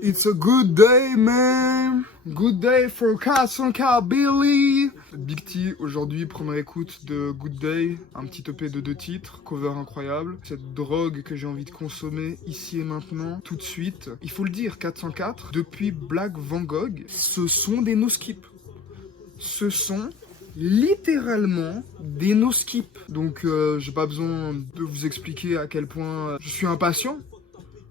It's a good day, man. Good day for 400K Billy. Big T, aujourd'hui, première écoute de Good Day. Un petit EP de 2 titres, cover incroyable. Cette drogue que j'ai envie de consommer ici et maintenant, tout de suite. Il faut le dire, 404, depuis Black Van Gogh, ce sont des no-skip. Ce sont littéralement des no-skip. Donc, j'ai pas besoin de vous expliquer à quel point je suis impatient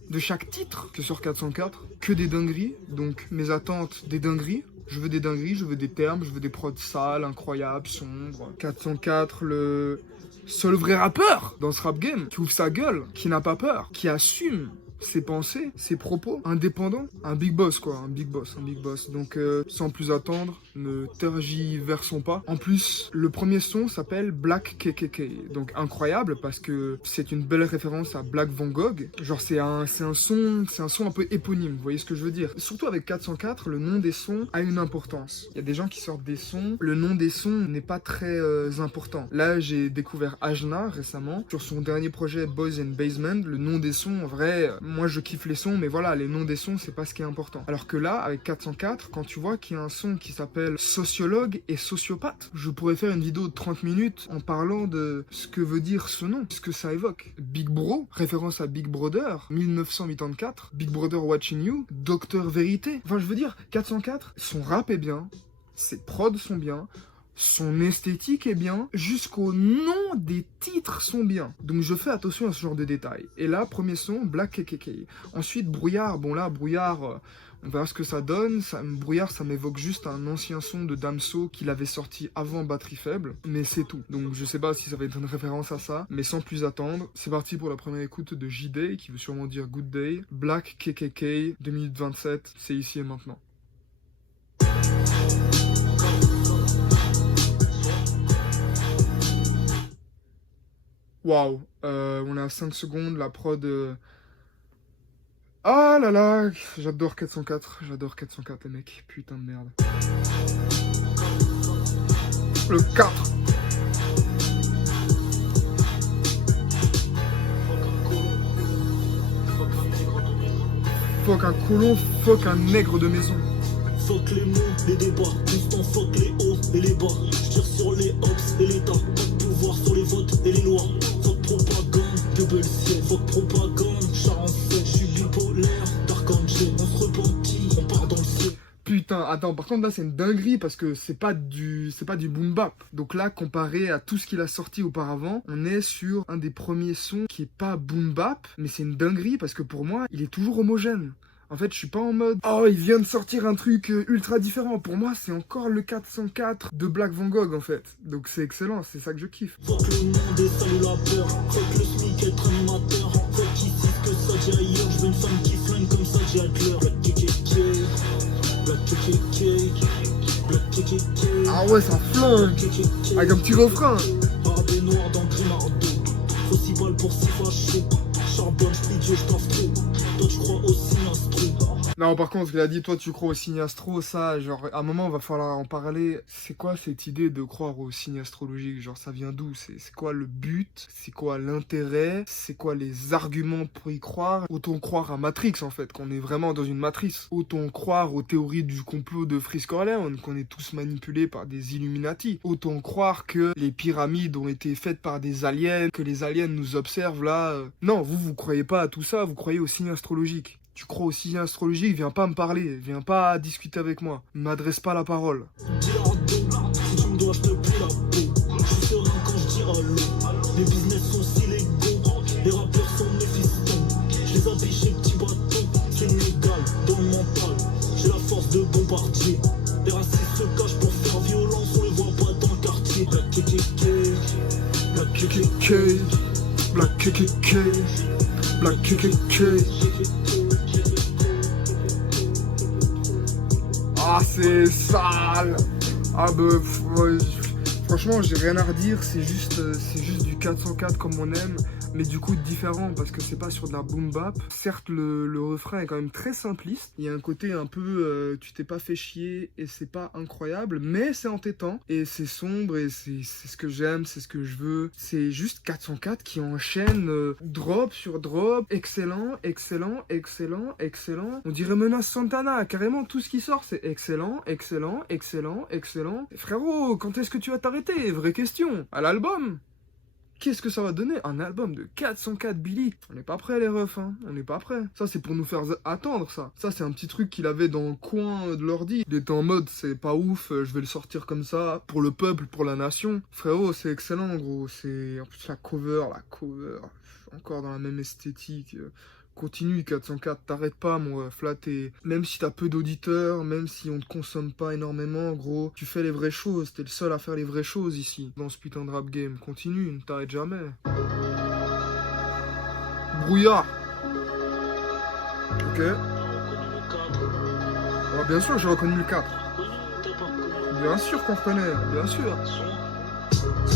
de chaque titre que sur 404, que des dingueries, donc mes attentes, des dingueries. Je veux des dingueries, je veux des termes, je veux des prods sales, incroyables, sombres. 404, le seul vrai rappeur dans ce rap game, qui ouvre sa gueule, qui n'a pas peur, qui assume ses pensées, ses propos, indépendant, un big boss quoi, un big boss. Donc sans plus attendre, ne tergiversons pas. En plus, le premier son s'appelle Black KKK, donc incroyable parce que c'est une belle référence à Black Van Gogh. Genre c'est un son un peu éponyme, vous voyez ce que je veux dire. Surtout avec 404, le nom des sons a une importance. Il y a des gens qui sortent des sons, le nom des sons n'est pas très important. Là, j'ai découvert Ajna récemment sur son dernier projet Boys and Basement. Le nom des sons, en vrai, moi je kiffe les sons, mais voilà, les noms des sons, c'est pas ce qui est important. Alors que là, avec 404, quand tu vois qu'il y a un son qui s'appelle Sociologue et Sociopathe, je pourrais faire une vidéo de 30 minutes en parlant de ce que veut dire ce nom, ce que ça évoque. Big Bro, référence à Big Brother, 1984, Big Brother Watching You, Docteur Vérité. Enfin, je veux dire, 404, son rap est bien, ses prods sont bien, son esthétique est bien, jusqu'au nom des titres sont bien. Donc je fais attention à ce genre de détails. Et là, premier son, Black KKK. Ensuite, Brouillard. Bon là, Brouillard, on verra ce que ça donne. Brouillard, ça m'évoque juste un ancien son de Damso qu'il avait sorti avant Batterie Faible. Mais c'est tout. Donc je sais pas si ça va être une référence à ça. Mais sans plus attendre, c'est parti pour la première écoute de J-Day, qui veut sûrement dire Good Day. Black KKK, 2 minutes 27, c'est ici et maintenant. Waouh, on est à 5 secondes, la prod... Ah là là, j'adore 404 les mecs, putain de merde. Le 4. Fuck un colon, fuck un nègre de maison. Fuck les mots, les débats, constant fuck les hauts et les bas. J'tire sur les hops et l'État, pas de pouvoir sur les votes et les lois. Fuck propagande, double ciel, fuck propagande. Char en feu, j'suis bipolaire, Dark Angel, on se repentit, on part dans le ciel. Putain, attends, par contre là c'est une dinguerie parce que c'est pas du boom bap. Donc là, comparé à tout ce qu'il a sorti auparavant, on est sur un des premiers sons qui est pas boom bap, mais c'est une dinguerie parce que pour moi, il est toujours homogène. En fait, je suis pas en mode « Oh, il vient de sortir un truc ultra différent ». Pour moi, c'est encore le 404 de Black Van Gogh, en fait. Donc c'est excellent, c'est ça que je kiffe. Fuck le monde et salut la peur. Fuck le SMIC, être animateur. Fuck ici ce que ça dit ailleurs. Je veux une femme qui flingue comme ça, j'ai Hitler. Black KKK, Black KKK, Black KKK. Ah ouais, ça flingue avec un petit refrain. Arabe noir dans Grimardo. Faut 6 balles pour 6 fachos. Charbonne, j'prie Dieu, j't'offre trop. Toi tu crois aussi astro. Non, par contre, il a dit, toi, tu crois au signe astro, ça, genre, à un moment, il va falloir en parler. C'est quoi cette idée de croire au signe astrologique? Genre, ça vient d'où? C'est quoi le but? C'est quoi l'intérêt? C'est quoi les arguments pour y croire? Autant croire à Matrix, en fait, qu'on est vraiment dans une matrice. Autant croire aux théories du complot de Frisk Corleone, qu'on est tous manipulés par des Illuminati. Autant croire que les pyramides ont été faites par des aliens, que les aliens nous observent, là. Non, vous croyez pas à tout ça, vous croyez au signe astrologique. Tu crois au signe astrologique, viens pas me parler, viens pas discuter avec moi, ne m'adresse pas la parole. Dis-leur deux, si tu me dois, je te plie la peau. Je suis serein quand je dis allô. Les business sont si légaux, les rappeurs sont mes fistons. Je les habille chez petits bâtons, c'est illégal dans le mental. J'ai la force de bombardier. Les racistes se cachent pour faire violence, on les voit pas dans le quartier. Black KKK, Black KKK, Black KKK, Black KKK. Ah, c'est sale. Ah bah, ouais, franchement, j'ai rien à redire, c'est juste du 404 comme on aime. mais du coup différent parce que c'est pas sur de la boom bap. Certes, le refrain est quand même très simpliste. Il y a un côté un peu tu t'es pas fait chier et c'est pas incroyable, mais c'est entêtant et c'est sombre et c'est ce que j'aime, c'est ce que je veux. C'est juste 404 qui enchaîne drop sur drop, excellent, excellent, excellent, excellent. On dirait Menace Santana, carrément tout ce qui sort c'est excellent, excellent, excellent, excellent. Et frérot, quand est-ce que tu vas t'arrêter? Vraie question. À l'album? Qu'est-ce que ça va donner? Un album de 404 Billy? On n'est pas prêts les refs, hein. On n'est pas prêts. Ça c'est pour nous faire attendre ça. Ça c'est un petit truc qu'il avait dans le coin de l'ordi. Il était en mode c'est pas ouf, je vais le sortir comme ça, pour le peuple, pour la nation. Frérot, c'est excellent gros. C'est en plus la cover, encore dans la même esthétique. Continue 404, t'arrêtes pas mon ref, là t'es... Même si t'as peu d'auditeurs, même si on te consomme pas énormément, gros, tu fais les vraies choses, t'es le seul à faire les vraies choses ici, dans ce putain de rap game. Continue, ne t'arrête jamais. Brouillard. Ok. Ah, bien sûr, j'ai reconnu le 4. Bien sûr qu'on reconnaît, bien sûr.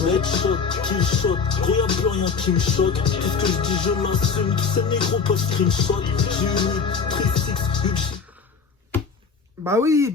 Headshot, killshot, gros y'a plus rien qui me choque. Tout ce que je dis je l'assume, tous ces négros peuvent screenshot. J'ai une 36, Bah oui,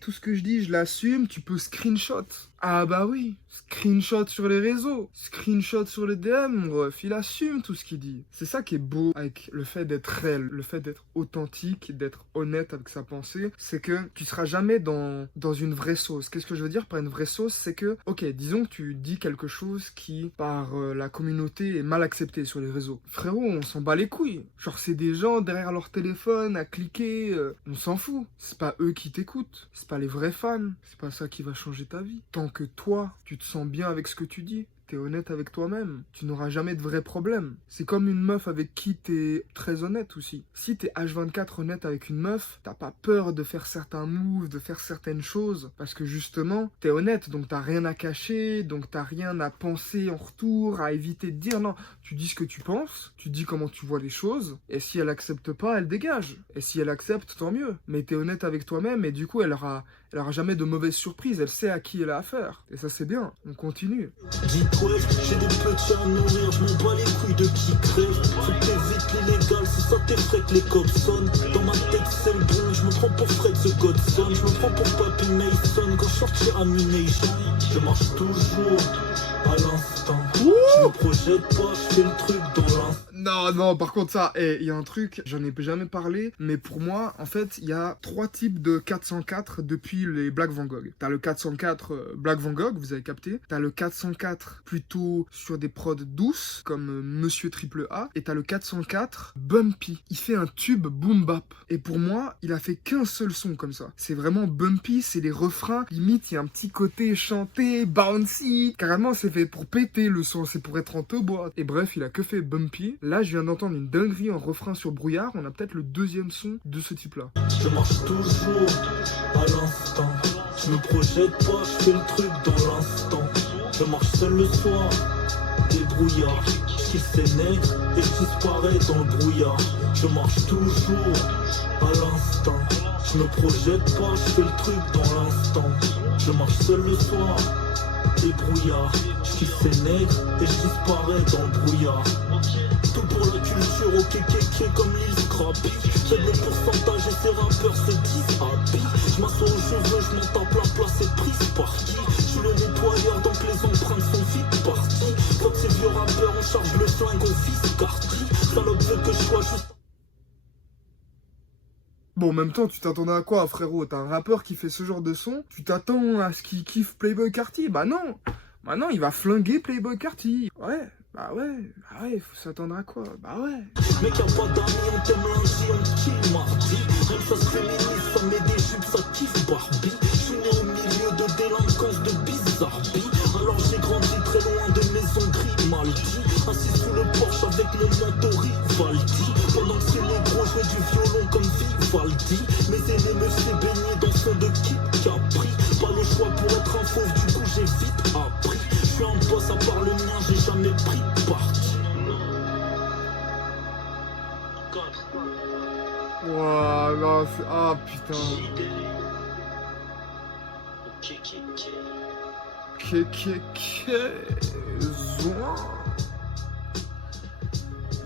tout ce que je dis je l'assume, tu peux screenshot. Ah bah oui, screenshot sur les réseaux, screenshot sur les DM, bref, il assume tout ce qu'il dit. C'est ça qui est beau avec le fait d'être réel, le fait d'être authentique, d'être honnête avec sa pensée, c'est que tu seras jamais dans une vraie sauce. Qu'est-ce que je veux dire par une vraie sauce? C'est que, ok, disons que tu dis quelque chose qui, par la communauté, est mal accepté sur les réseaux. Frérot, on s'en bat les couilles. Genre, c'est des gens derrière leur téléphone à cliquer, on s'en fout. C'est pas eux qui t'écoutent, c'est pas les vrais fans, c'est pas ça qui va changer ta vie. Tant que toi, tu te sens bien avec ce que tu dis, t'es honnête avec toi-même, tu n'auras jamais de vrais problèmes. C'est comme une meuf avec qui t'es très honnête aussi. Si t'es H24 honnête avec une meuf, t'as pas peur de faire certains moves, de faire certaines choses, parce que justement, t'es honnête, donc t'as rien à cacher, donc t'as rien à penser en retour, à éviter de dire non. Tu dis ce que tu penses, tu dis comment tu vois les choses, et si elle accepte pas, elle dégage. Et si elle accepte, tant mieux. Mais t'es honnête avec toi-même, et du coup, elle aura jamais de mauvaises surprises, elle sait à qui elle a affaire. Et ça, c'est bien, on continue. ouais, j'ai des petits à nourrir, je m'en bats les couilles de qui crève. Faut que t'évites l'illégal, c'est ça t'effraie que les cops sonnent. Dans ma tête c'est le bon, je me prends pour Fred ce Godson. Je me prends pour Papi Mason quand je sortirai Ammunition. Je marche toujours à l'instant. Je me projette pas, je fais le truc dans l'instant. Non, par contre ça, il y a un truc, j'en ai jamais parlé, mais pour moi, en fait, il y a 3 types de 404 depuis les Black Van Gogh. T'as le 404 Black Van Gogh, vous avez capté. T'as le 404 plutôt sur des prods douces, comme Monsieur Triple A. Et t'as le 404 Bumpy. Il fait un tube boom bap. Et pour moi, il a fait qu'un seul son comme ça. C'est vraiment Bumpy, c'est les refrains. Limite, il y a un petit côté chanté, bouncy. Carrément, c'est fait pour péter le son, c'est pour être en te-bois. Et bref, il a que fait Bumpy. Là, je viens d'entendre une dinguerie en refrain sur Brouillard. On a peut-être le deuxième son de ce type-là. Je marche toujours à l'instant. Je me projette pas, je fais le truc dans l'instant. Je marche seul le soir, des brouillards. Je kiffe ces nègres et je disparais dans le brouillard. Je marche toujours à l'instant. Je me projette pas, je fais le truc dans l'instant. Je marche seul le soir, des brouillards. Je kiffe ces nègres et je disparais dans le brouillard. Tout pour la culture au KKK comme l'île Scrappy. Faible pourcentage et ces rappeurs se disent happy. Je m'assois aux cheveux, je m'en tape la place est prise par qui? Je suis le nettoyeur donc les empreintes sont vite parties. Quand ces vieux rappeurs on charge le flingue au fils Carty. Salope veut que je sois juste... Bon, en même temps, tu t'attendais à quoi, frérot? T'as un rappeur qui fait ce genre de son, tu t'attends à ce qu'il kiffe Playboi Carti? Bah non, il va flinguer Playboi Carti. Bah ouais, faut s'attendre à quoi? Bah ouais. Mec y'a pas d'amis, on t'aime lundi, on te kill mardi. Même ça se féminise, ça met des jupes, ça kiffe Barbie. J'suis né au milieu de délinquance de bizarrerie. Alors j'ai grandi très loin de maison Grimaldi. Assis sous le Porsche avec mon manteau Rivaldi. Pendant que ces négros jouaient du violon comme Vivaldi. Mes aînés me faisaient baigner dans son de Kit Capri. Pas le choix pour être un fauve, du coup j'ai vite appris. J'suis un boss à part le mien, j'ai jamais pris parti. Ouah, non, c'est... Ah, putain.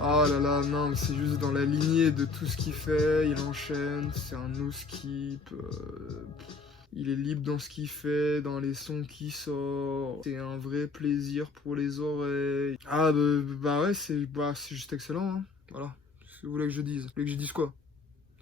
Oh là là, non, mais c'est juste dans la lignée de tout ce qu'il fait, il enchaîne, c'est un no-skip, il est libre dans ce qu'il fait, dans les sons qu'il sort, c'est un vrai plaisir pour les oreilles. Ah bah ouais, c'est juste excellent, hein. Voilà, ce que vous voulez que je dise. Vous voulez que je dise quoi?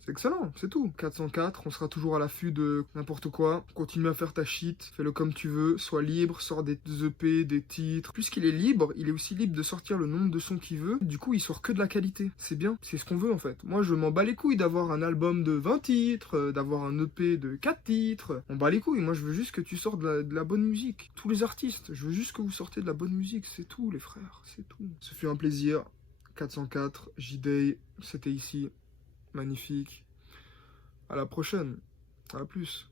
C'est excellent, c'est tout. 404, on sera toujours à l'affût de n'importe quoi. Continue à faire ta shit, fais-le comme tu veux, sois libre, sors des EP, des titres. Puisqu'il est libre, il est aussi libre de sortir le nombre de sons qu'il veut. Du coup, il sort que de la qualité. C'est bien, c'est ce qu'on veut en fait. Moi, je m'en bats les couilles d'avoir un album de 20 titres, d'avoir un EP de 4 titres. On bat les couilles, moi je veux juste que tu sortes de la bonne musique. Tous les artistes, je veux juste que vous sortez de la bonne musique, c'est tout les frères, c'est tout. Ce fut un plaisir. 404, J-Day, c'était ici. Magnifique. À la prochaine. À plus.